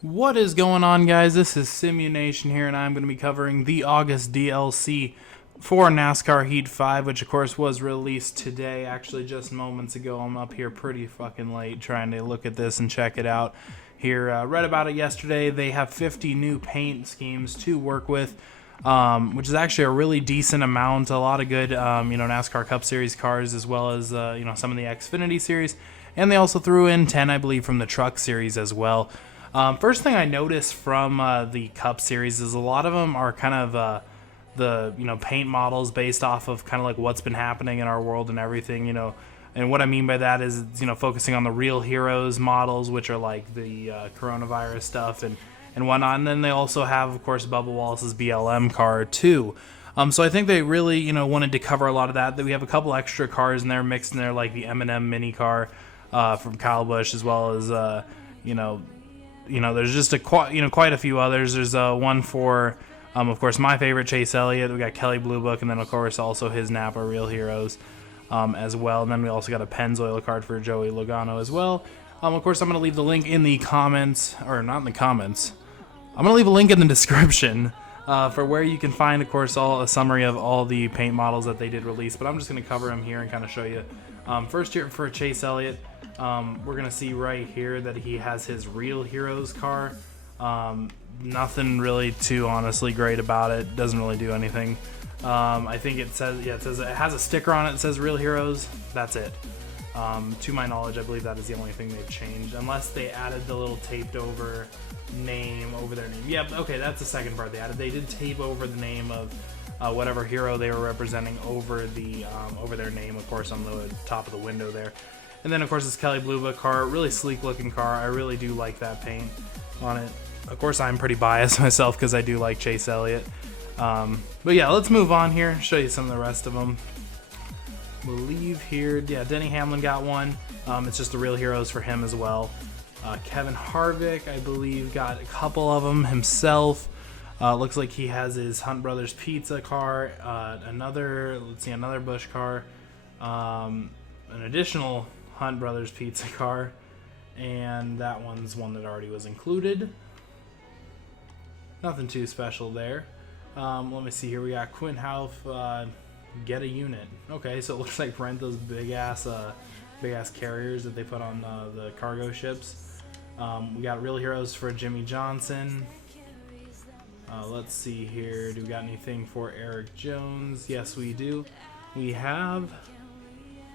What is going on, guys? This is Simunation here, and I'm going to be covering the August DLC for NASCAR Heat 5, which of course was released today, actually just moments ago. I'm up here pretty fucking late trying to look at this and check it out here. Read about it yesterday. They have 50 new paint schemes to work with, which is actually a really decent amount. A lot of good, NASCAR Cup Series cars, as well as, some of the Xfinity Series. And they also threw in 10, I believe, from the Truck Series as well. First thing I noticed from the Cup Series is a lot of them are kind of the paint models based off of kind of like what's been happening in our world and everything. And what I mean by that is focusing on the real heroes models, which are like the coronavirus stuff and whatnot. And then they also have, of course, Bubba Wallace's BLM car too. So I think they really wanted to cover a lot of that. That we have a couple extra cars in there mixed in there, like the M&M mini car from Kyle Busch, as well as there's just quite a few others. There's one for, of course, my favorite, Chase Elliott. We got Kelly Blue Book, and then of course also his Napa Real Heroes as well. And then we also got a Pennzoil card for Joey Logano as well. Of course, I'm going to leave the link in the comments, or not in the comments. I'm going to leave a link in the description for where you can find, of course, a summary of all the paint models that they did release. But I'm just going to cover them here and kind of show you. First here for Chase Elliott, we're going to see right here that he has his Real Heroes car. Nothing really too honestly great about it. Doesn't really do anything. I think it says it has a sticker on it that says Real Heroes. That's it. To my knowledge, I believe that is the only thing they've changed, unless they added the little taped over name over their name. Yep, okay, that's the second part they added. They did tape over the name of whatever hero they were representing over their name, of course, on the top of the window there. And then, of course, this Kelly Blue Book car, really sleek looking car. I really do like that paint on it. Of course, I'm pretty biased myself because I do like Chase Elliott. But yeah, let's move on here, show you some of the rest of them. We'll leave here. Yeah, Denny Hamlin got one. It's just the Real Heroes for him as well. Kevin Harvick, I believe, got a couple of them himself. Looks like he has his Hunt Brothers Pizza car, another Busch car, an additional Hunt Brothers Pizza car, and that one's one that already was included. Nothing too special there. Let me see here. We got Quinn Houff, get a unit. Okay, so it looks like rent those big ass carriers that they put on the cargo ships. We got Real Heroes for Jimmy Johnson. Let's see here. Do we got anything for Eric Jones? Yes, we do. We have,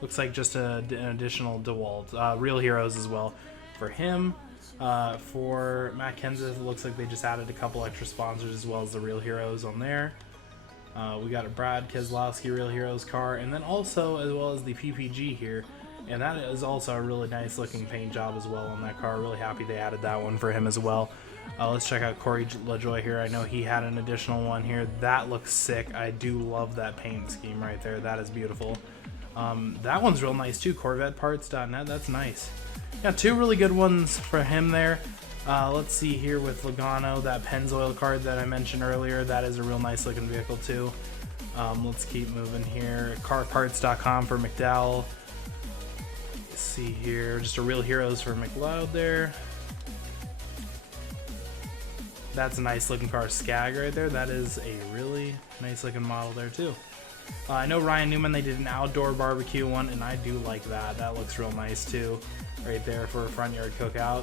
looks like just an additional DeWalt. Real Heroes as well for him. For Matt Kenseth, it looks like they just added a couple extra sponsors as well as the Real Heroes on there. We got a Brad Keselowski Real Heroes car, and then also as well as the PPG here. And that is also a really nice looking paint job as well on that car. Really happy they added that one for him as well. Let's check out Corey LaJoy here. I know he had an additional one here. That looks sick. I do love that paint scheme right there. That is beautiful. That one's real nice too. CorvetteParts.net. That's nice. Yeah, two really good ones for him there. Let's see here with Logano, that Pennzoil card that I mentioned earlier. That is a real nice looking vehicle too. Let's keep moving here. CarParts.com for McDowell. Let's see here. Just a Real Heroes for McLeod there. That's a nice looking car, Skag right there. That is a really nice looking model there too. I know Ryan Newman, they did an outdoor barbecue one, and I do like that. That looks real nice too, right there for a front yard cookout.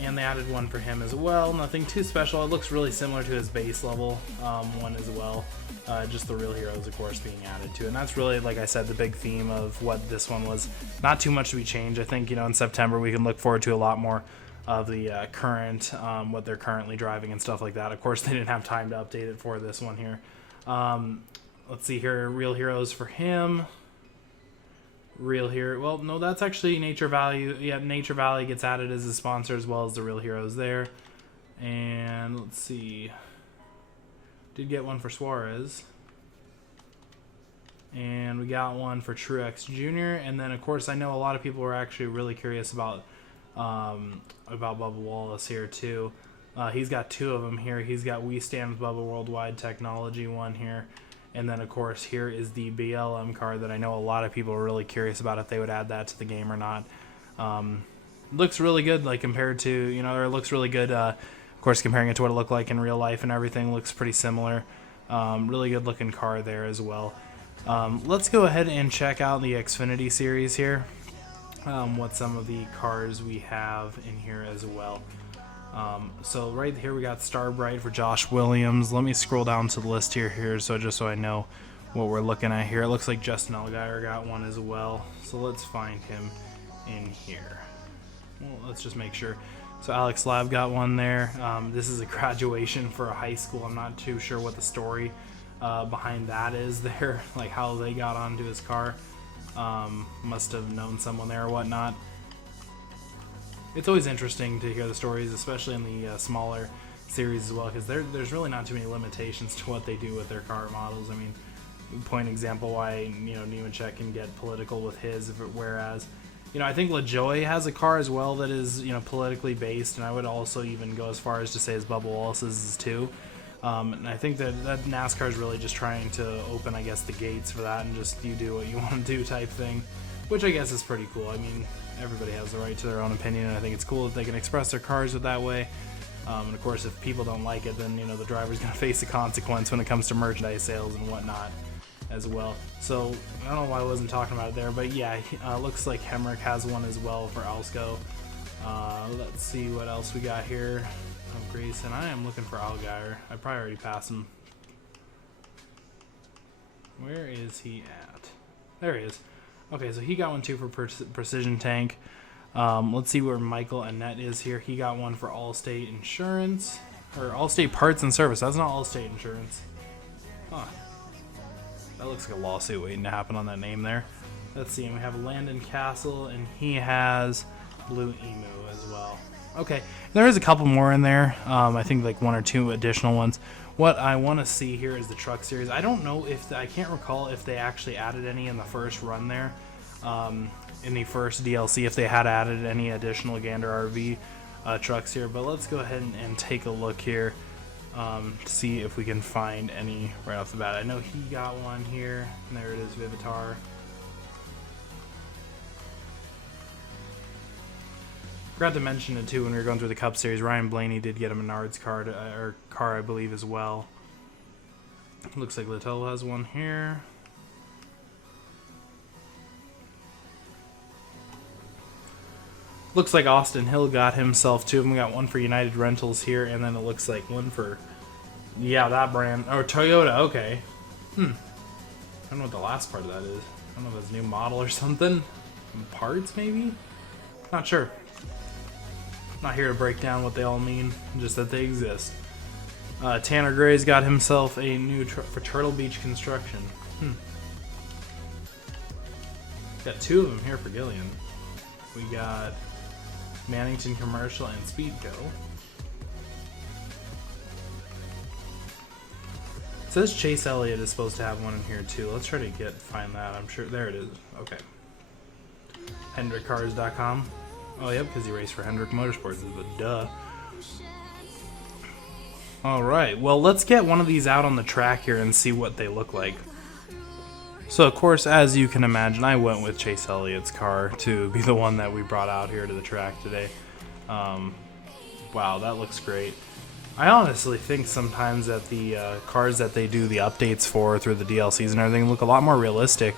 And they added one for him as well. Nothing too special. It looks really similar to his base level one as well. Just the Real Heroes, of course, being added to it. And that's really, like I said, the big theme of what this one was. Not too much to be changed. I think, in September we can look forward to a lot more of the current, what they're currently driving and stuff like that. Of course, they didn't have time to update it for this one here. Let's see here. Real Heroes for him. Real Hero. Well, no, that's actually Nature Valley. Yeah, Nature Valley gets added as a sponsor as well as the Real Heroes there. And let's see. Did get one for Suarez. And we got one for Truex Jr. And then, of course, I know a lot of people were actually really curious about Bubba Wallace here too. He's got two of them here. He's got We Stand with Bubba Worldwide Technology one here. And then, of course, here is the BLM card that I know a lot of people are really curious about if they would add that to the game or not. looks really good, like compared to, you know, or it looks really good. Of course, comparing it to what it looked like in real life and everything, looks pretty similar. Really good looking car there as well. Let's go ahead and check out the Xfinity series here. What some of the cars we have in here as well. So right here we got Starbright for Josh Williams. Let me scroll down to the list here so just so I know what we're looking at here. It looks like Justin Allgaier got one as well. So let's find him in here. Well, let's just make sure. So Alex Lab got one there. This is a graduation for a high school. I'm not too sure what the story behind that is there, like how they got onto his car. Must have known someone there or whatnot. It's always interesting to hear the stories, especially in the smaller series as well, because there's really not too many limitations to what they do with their car models. I mean, point example why, you know, Nemechek can get political with his, whereas, you know, I think LaJoy has a car as well that is, you know, politically based, and I would also even go as far as to say as Bubba Wallace's is too. And I think that NASCAR is really just trying to open, I guess, the gates for that, and just you do what you want to do type thing, which I guess is pretty cool. I mean, everybody has the right to their own opinion, and I think it's cool that they can express their cars with that way. And of course, if people don't like it, then, you know, the driver's going to face a consequence when it comes to merchandise sales and whatnot as well. So I don't know why I wasn't talking about it there, but yeah, looks like Hemrick has one as well for Alsco. Let's see what else we got here. Oh, Grayson, I am looking for Allgaier. I probably already passed him. Where is he at? There he is. Okay, so he got one too for Precision Tank. Let's see where Michael Annette is here. He got one for Allstate Insurance, or Allstate Parts and Service. That's not Allstate Insurance. Huh. That looks like a lawsuit waiting to happen on that name there. Let's see, and we have Landon Castle, and he has Blue Emu as well. Okay, there is a couple more in there. I think like one or two additional ones. What I want to see here is the truck series. I don't know if I can't recall if they actually added any in the first run there, in the first DLC, if they had added any additional Gander RV trucks here. But let's go ahead and take a look here to see if we can find any right off the bat. I know he got one here. And there it is, Vivitar. Forgot to mention it too when we were going through the Cup Series. Ryan Blaney did get a Menards car, I believe, as well. Looks like Littell has one here. Looks like Austin Hill got himself two of them. We got one for United Rentals here, and then it looks like one for, yeah, that brand. Oh, Toyota, okay. I don't know what the last part of that is. I don't know if it's a new model or something. Parts, maybe? Not sure. Not here to break down what they all mean, just that they exist. Tanner Gray's got himself a new truck for Turtle Beach Construction. Got two of them here for Gillian. We got Mannington Commercial and Speedco. It says Chase Elliott is supposed to have one in here too. Let's try to find that. I'm sure there it is. Okay. HendrickCars.com. Oh, yep, because he raced for Hendrick Motorsports, but duh. Alright, well, let's get one of these out on the track here and see what they look like. So, of course, as you can imagine, I went with Chase Elliott's car to be the one that we brought out here to the track today. Wow, that looks great. I honestly think sometimes that the cars that they do the updates for through the DLCs and everything look a lot more realistic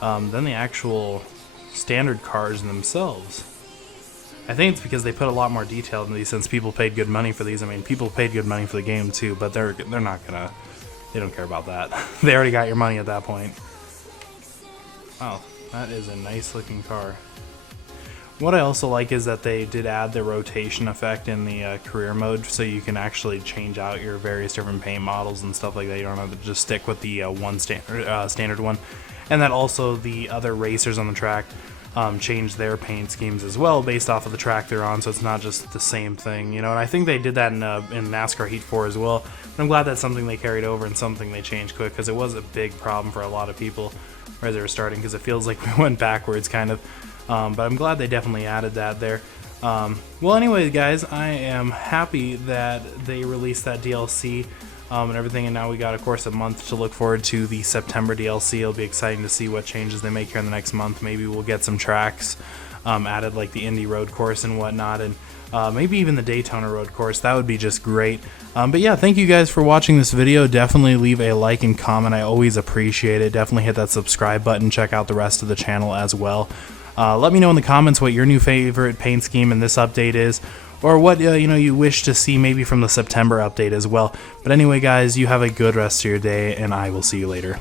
than the actual standard cars themselves. I think it's because they put a lot more detail into these since people paid good money for these. I mean, people paid good money for the game too, but they're not gonna, they don't care about that. They already got your money at that point. Wow, that is a nice looking car. What I also like is that they did add the rotation effect in the career mode, so you can actually change out your various different paint models and stuff like that. You don't have to just stick with the one standard one. And that also the other racers on the track change their paint schemes as well based off of the track they're on, so it's not just the same thing, you know. And I think they did that in NASCAR Heat 4 as well. And I'm glad that's something they carried over and something they changed quick, because it was a big problem for a lot of people where they were starting, because it feels like we went backwards kind of. But I'm glad they definitely added that there. Well, anyways, guys, I am happy that they released that DLC and everything, and now we got, of course, a month to look forward to the September DLC. It'll be exciting to see what changes they make here in the next month. Maybe we'll get some tracks added like the Indy road course and whatnot, and maybe even the Daytona road course. That would be just great. But yeah, thank you guys for watching this video. Definitely leave a like and comment. I always appreciate it. Definitely hit that subscribe button. Check out the rest of the channel as well. Let me know in the comments what your new favorite paint scheme in this update is, or what you wish to see maybe from the September update as well. But anyway, guys, you have a good rest of your day, and I will see you later.